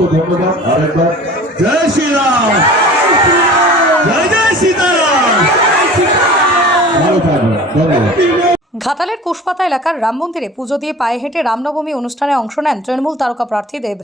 অসংখ্য ধন্যবাদ। আরেকবার। জয় শ্রীরাম। জয় জয় সীতারাম। ধন্যবাদ। কুশপাতা এলাকার রাম মন্দিরে পুজো দিয়ে পায়ে হেঁটে রামনবমী অনুষ্ঠানে অংশ নেন তৃণমূল তারকা প্রার্থী দেব।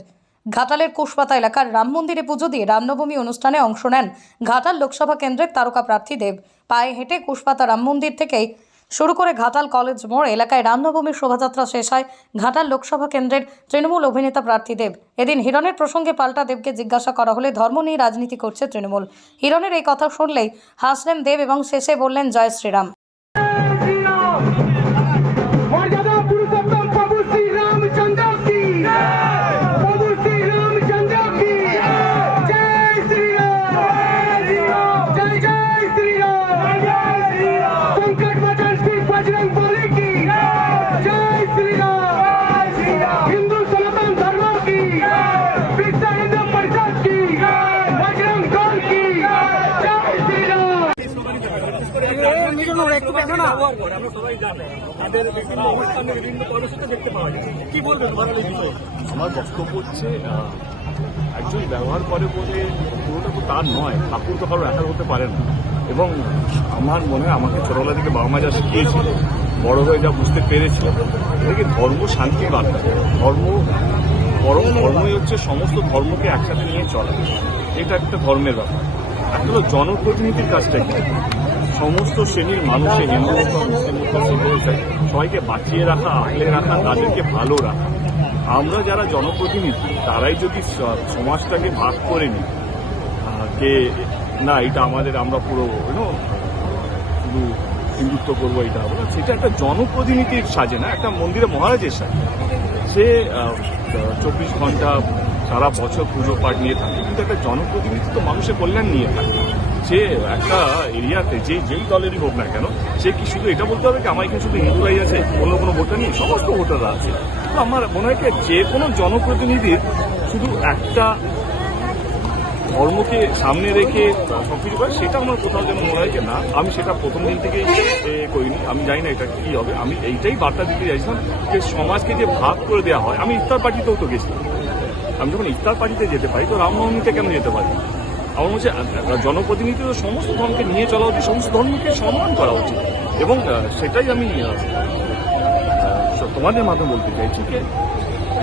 ঘাটালের কুশপাতা এলাকার রাম মন্দিরে পুজো দিয়ে রামনবমী অনুষ্ঠানে অংশ নেন ঘাটাল লোকসভা কেন্দ্রের তারকা প্রার্থী দেব। পায়ে হেঁটে কুশপাতা রাম মন্দির থেকেই শুরু করে ঘাটাল কলেজ মোড়, এলাকায় রামনবমীর শোভাযাত্রা শেষ হয়। ঘাটাল লোকসভা কেন্দ্রের তৃণমূল অভিনেতা প্রার্থী দেব। এদিন হিরণের প্রসঙ্গে পাল্টা দেবকে জিজ্ঞাসা করা হলে ধর্ম নিয়ে রাজনীতি করছে তৃণমূল। হিরণের এই কথা শুনলেই হাসলেন দেব এবং শেষে বললেন, জয় শ্রীরাম। हिंदू सनातन धर्म की विश्व हिंदू परिषद की बजरंग दल की जय श्री राम আমার বক্তব্য হচ্ছে আহ, একজন ব্যবহার করে বলে পুরোটা তো তার নয় ঠাকুর তো কারো একার হতে পারে না এবং আমার মনে হয় আমাকে ছোটবেলা থেকে বাবা মা যা শিখিয়েছিল বড় হয়ে যা বুঝতে পেরেছিল এটাকে ধর্ম শান্তির বার্তা ধর্ম পরম ধর্মই হচ্ছে সমস্ত ধর্মকে একসাথে নিয়ে চলা। এটা একটা ধর্মের ব্যাপার। একটা হলো জনপ্রতিনিধির কাজটা কি? সমস্ত শ্রেণির মানুষের হিন্দু সবাইকে বাঁচিয়ে রাখা আগলে রাখা, তাদেরকে ভালো রাখা। আমরা যারা জনপ্রতিনিধি, তারাই যদি সমাজটাকে ভাগ করে নিই যে না, এটা আমাদের, আমরা পুরো শুধু হিন্দুত্ব করব এটা হবে সেটা একটা জনপ্রতিনিধির সাজে না, একটা মন্দিরে মহারাজের সাজে। সে চব্বিশ ঘণ্টা সারা বছর পুজো পাঠ নিয়ে থাকে, কিন্তু একটা জনপ্রতিনিধি তো মানুষের কল্যাণ নিয়ে থাকে। সে একটা এরিয়াতে, যে যেই দলেরই হোক না কেন, সে কি শুধু এটা বলতে হবে কি, আমার এখানে শুধু হিন্দুরাই আছে, অন্য কোনো ভোটার নেই? সমস্ত ভোটাররা আছে। তো আমার মনে হয় যে কোনো জনপ্রতিনিধির শুধু একটা ধর্মকে সামনে রেখে সবকিছু করে, সেটা আমার কোথাও যেন মনে হয় যে না, আমি সেটা প্রথম দিন থেকেই করিনি, আমি জানি না এটা কি হবে। আমি এইটাই বার্তা দিতে চাইছিলাম যে সমাজকে যে ভাগ করে দেওয়া হয়, আমি ইফতার পার্টিতেও তো গেছিলাম আমি যখন ইফতার পার্টিতে যেতে পারি, তো রামনবমীতে কেন যেতে পারি? আমার মনে হচ্ছে জনপ্রতিনিধি তো সমস্ত ধর্মকে নিয়ে চলা উচিত, সমস্ত ধর্মকে সম্মান করা উচিত। এবং সেটাই আমি তোমাদের মাধ্যমে বলতে চাইছি যে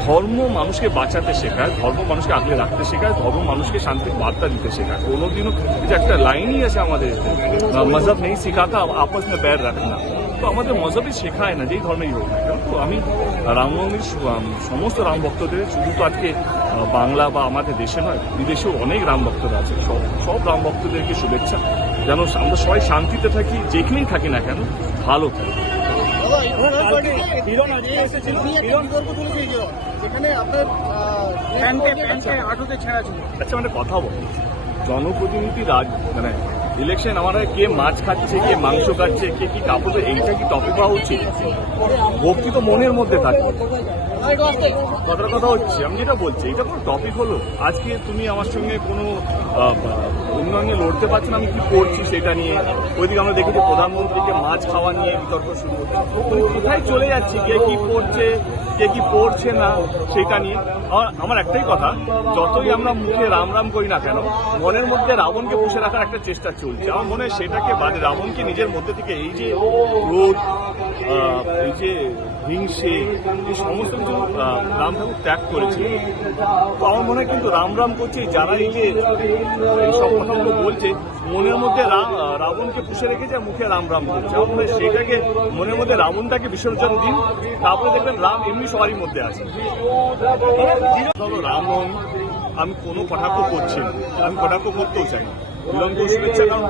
ধর্ম মানুষকে বাঁচাতে শেখায়, ধর্ম মানুষকে আগলে রাখতে শেখায়, ধর্ম মানুষকে শান্তির বার্তা দিতে শেখায়। কোনোদিনও যে একটা লাইনই আছে আমাদের মজহব নেই শেখাতা আপস মে প্যার রাখনা। তো আমাদের মজহবই শেখায় না, যেই ধর্মেই হোক না কেন। তো আমি রামনবমীর সমস্ত রাম ভক্তদের, শুধু তো আজকে বাংলা বা আমাদের দেশে নয়, বিদেশেও অনেক রাম ভক্তরা আছে। সব সব রাম ভক্তদেরকে শুভেচ্ছা। যেন আমরা সবাই শান্তিতে থাকি, যেখানেই থাকি না কেন, ভালো থাকি। আচ্ছা মানে কথা বল। জনপ্রতিনিধি রাজ মানে ইলেকশন আমার হয় কে মাছ খাচ্ছে কে মাংস খাচ্ছে কে কি কাপড় এইটা কি টপিক হওয়া উচিত? ভক্তি তো মনের মধ্যে থাকে কথার কথা হচ্ছে, আমি যেটা বলছি, এটা কোনো টপিক হলো। আজকে তুমি আমার সঙ্গে কোনো উন্নয়নে লড়তে পারছ না, আমি কি করছি সেটা নিয়ে। ওইদিকে আমরা দেখি যে প্রধানমন্ত্রীকে মাছ খাওয়া নিয়ে বিতর্ক শুরু হচ্ছে। কোথায় চলে যাচ্ছি, কে কি করছে, কে কি পড়ছে না, সেটা নিয়ে। আমার একটাই কথা, যতই আমরা মুখে রাম রাম করি না কেন, মনের মধ্যে রাবণকে পুষে রাখার একটা চেষ্টা চলছে। আমার মনে হয় সেটাকে বাদে রাবণকে নিজের মধ্যে থেকে এই যে ক্রোধ এই যে হিংসে, এই সমস্ত কিছু রাম ঠাকুর ত্যাগ করেছে তো আমার মনে হয় কিন্তু রাম রাম করছে যারা এই যে এই সব কথাগুলো বলছে, মনের মধ্যে রাম রাবণকে পুষে রেখেছে মুখে রাম রাম করছে। আমার মনে সেটাকে, মনের মধ্যে রাবণটাকে বিসর্জন দিন, তারপরে দেখবেন রাম এমনি সবারই মধ্যে আছে। রামনবমী আমি কোনো কটাক্ষ করছি না। আমি কটাক্ষ করতেও চাই না। বিলম্ব শুভেচ্ছা কারণ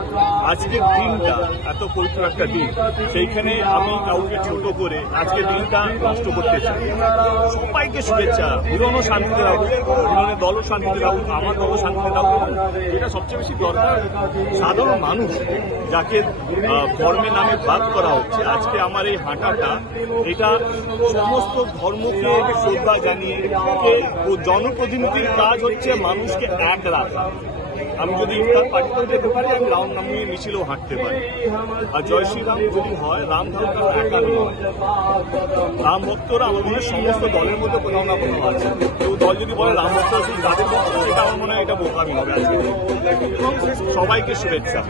আজকের দিনটা এত পবিত্র একটা দিন। সেইখানে আমি কাউকে ছোট করে আজকে দিনটা নষ্ট করতে চাই। সবাইকে শুভেচ্ছা বিরনও শান্তিতে রাখুক বিরনের দলও শান্তিতে রাখুক আমার দলও শান্তিতে রাখুক এটা সবচেয়ে বেশি দরকার। সাধারণ মানুষ যাকে ধর্মের নামে ভাগ করা হচ্ছে, আজকে আমার এই হাঁটাটা, এটা সমস্ত ধর্মকে শ্রদ্ধা জানিয়ে ও জনপ্রতিনিধির কাজ হচ্ছে মানুষকে এক রাখা। আমি যদি ইফতার পাকিস্তান যেতে পারি, আমি রাম নাম নিয়ে মিছিলেও হাঁটতে পারি। আর জয় শ্রীরাম যদি হয়, রাম ভক্ত একা রাম ভক্তরা আমাদের সমস্ত দলের মধ্যে কোথাও না কোথাও আছে। কেউ দল যদি বলে রাম ভক্ত শুধু তাদের মধ্যে আমার মনে হয় এটা বোকামি হবে আজকে। সবাইকে শুভেচ্ছা।